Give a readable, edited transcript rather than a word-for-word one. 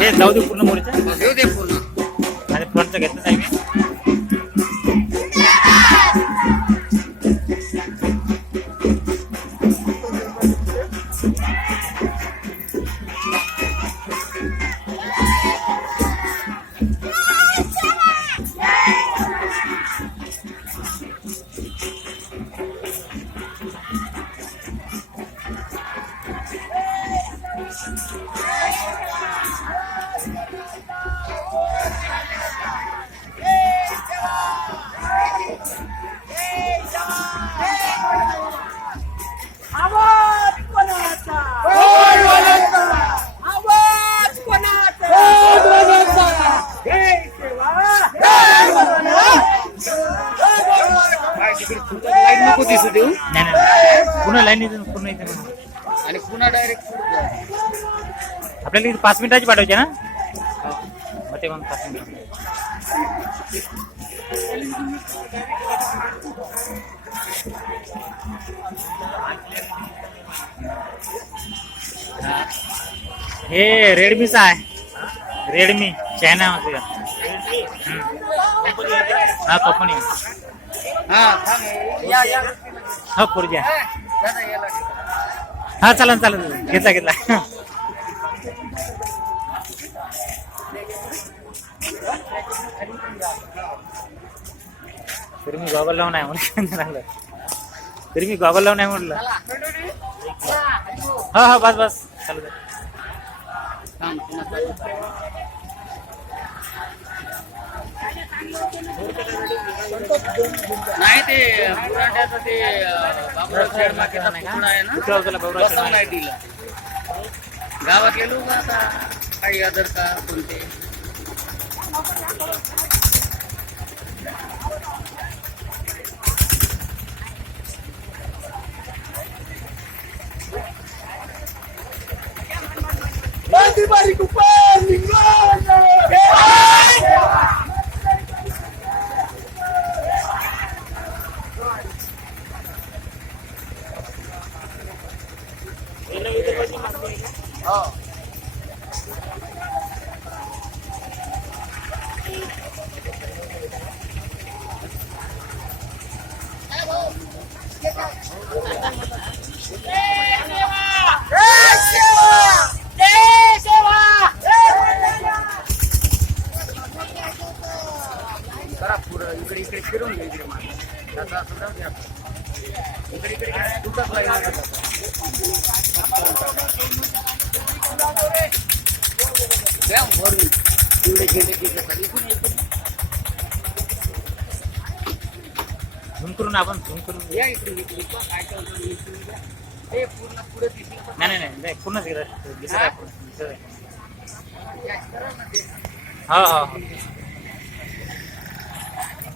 हे जाऊ दे पूर्ण मोरीचं घेऊ दे पूर्ण आणि फ्रंटचं घेतलं नाही मी. लाईन नको दिसू देऊ नाही नाही पुन्हा लाईन पूर्ण येते आणि पुन्हा डायरेक्ट आपल्याला किती 5 मिनिटाची पाठवायची ना. मग ते मग 5 मिनिट हे रेडमीचा आहे. रेडमी चायना मध्ये हा कंपनी हा 4G आहे. हा चालेल चालेल घेतला घेतला. तरी मी गॉगल लावून आहे म्हणून तरी मी गॉगल लावून आहे म्हटलं. हा हा बस बस चालू नाही ते बुरांड्याचं ते बाबूराव शेड मार्केटचा पुतळा आहे ना बसवून नाही दिला. गावात गेलो का आता काही आदर का कोणते इकडे इकडे फिरून घे इकडे इकडे इकडे दुकान झूम करून आपण झूम करून या इकडे इकडे काय हे पूर्ण पुढे दिसलं. नाही नाही नाही पूर्णच दिसत आहे. हा हा